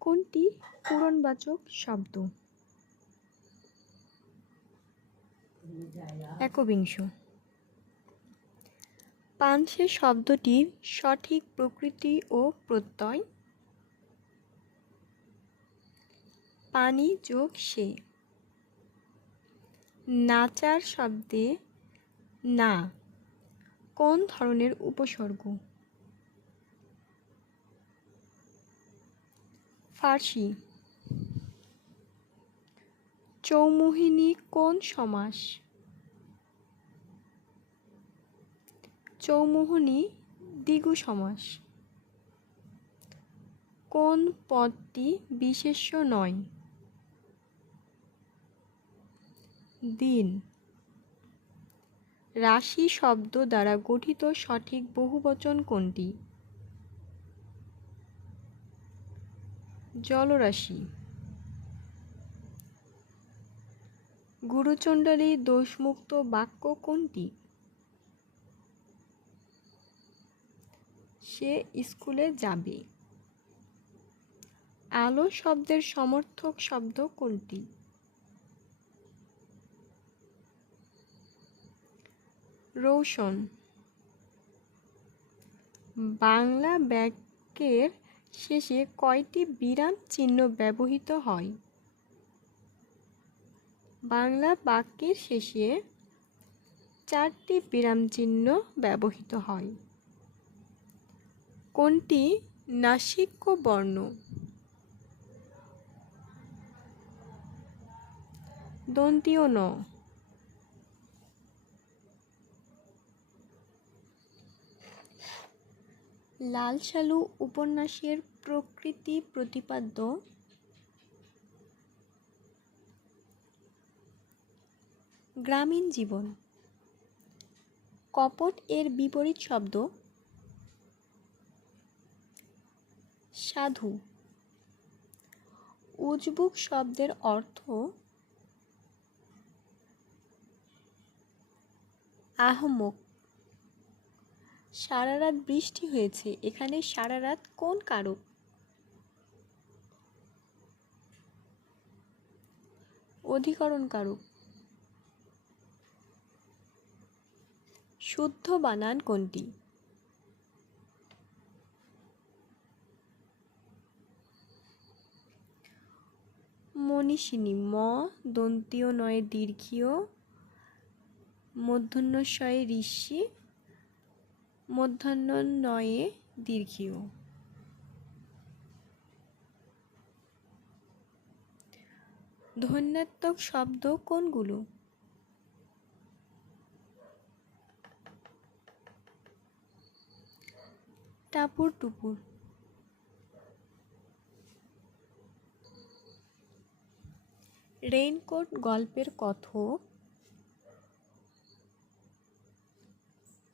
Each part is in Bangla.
কোনটি পূরণবাচক শব্দ? একবিংশ। পাঞ্চে শব্দটির সঠিক প্রকৃতি ও প্রত্যয়। পানি যোগ সে। নাচার শব্দে না। কোন ধরনের উপসর্গ? ফার্সি। চৌমুহিনী কোন সমাস? চৌমুহনী দ্বিগু সমাস। কোন পদটি বিশেষ্য নয়? দিন। রাশি শব্দ দ্বারা গঠিত সঠিক বহুবচন কোনটি? জলরাশি। গুরুচণ্ডালী দোষমুক্ত বাক্য কোনটি? সে স্কুলে যাবে। আলো শব্দের সমর্থক শব্দ কোনটি? রৌশন। বাংলা বাক্যের শেষে কয়টি বিরাম চিহ্ন ব্যবহৃত হয়? বাংলা বাক্যের শেষে চারটি বিরাম চিহ্ন ব্যবহৃত হয়। কোনটি? নাসিক্য বর্ণ। দন্তীয় ন। লাল সালু উপন্যাসের প্রকৃতি প্রতিপাদ্য। গ্রামীণ জীবন। কপট এর বিপরীত শব্দ সাধু। উজবুক শব্দের অর্থ আহমক। সারা রাত বৃষ্টি হয়েছে, এখানে সারা রাত কোন কারক অধিকরণ কারক শুদ্ধ বানান কোনটি? মনীষিনী, ম, দন্তীয় নয়ে দীর্ঘীয় মূর্ধন্যস্বয়ে ঋষি মধ্যাহ্ন নয়ে দীর্ঘীয়। ধ্বন্যাত্মক শব্দ কোনগুলো? টাপুর টুপুর রেইনকোট গল্পের কথক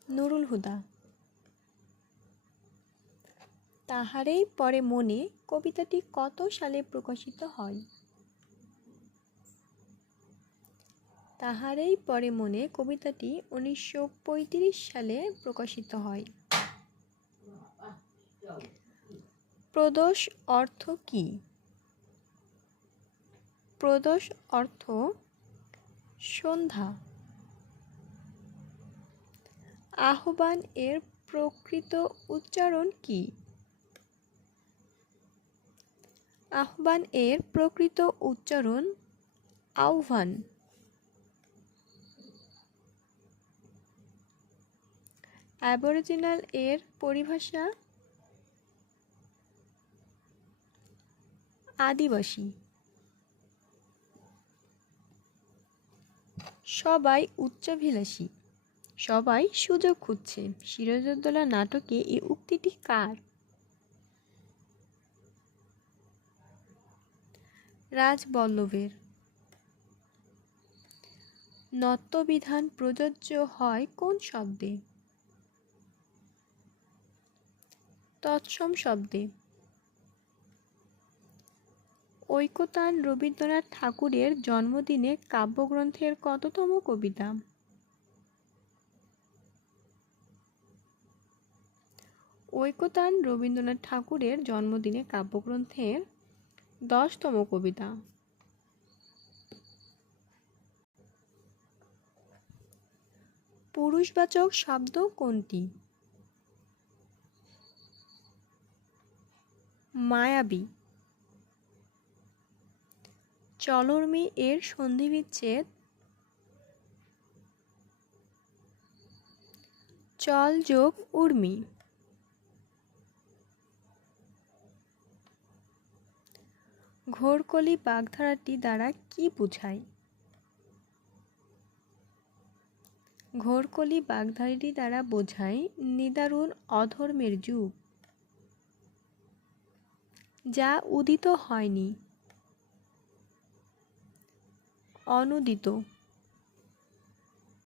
নুরুল হুদা। তাহারেই পরে মনে কবিতাটি কত সালে প্রকাশিত হয়? তাহারেই পরে মনে কবিতাটি উনিশশো পঁয়ত্রিশ সালে প্রকাশিত হয়। প্রদোষ অর্থ কি? প্রদোষ অর্থ সন্ধ্যা। আহ্বান এর প্রকৃত উচ্চারণ কি? আহ্বান এর প্রকৃত উচ্চারণ আহ্বান। অ্যাবরিজিনাল এর পরিভাষা আদিবাসী। সবাই উচ্চাভিলাষী। সবাই সুযোগ খুঁজছে। সিরাজউদ্দৌলা নাটকে এই উক্তিটি কার? রাজবল্লভের। নত্যবিধান প্রযোজ্য হয় কোন শব্দে? তৎসম শব্দে। ঐকতান রবীন্দ্রনাথ ঠাকুরের জন্মদিনে কাব্যগ্রন্থের কততম কবিতা? ঐকতান রবীন্দ্রনাথ ঠাকুরের জন্মদিনে কাব্যগ্রন্থের দশতম কবিতা। পুরুষবাচক শব্দ কোনটি? মায়াবী। চলর্মী এর সন্ধিবিচ্ছেদ। চল যোগ উর্মি। ঘোরকলি বাগধারাটি দ্বারা কি বোঝায়? ঘোরকলি বাগধারাটি দ্বারা বোঝায় নিদারুণ অধর্মের যুগ। যা উদিত হয়নি। অনুদিত।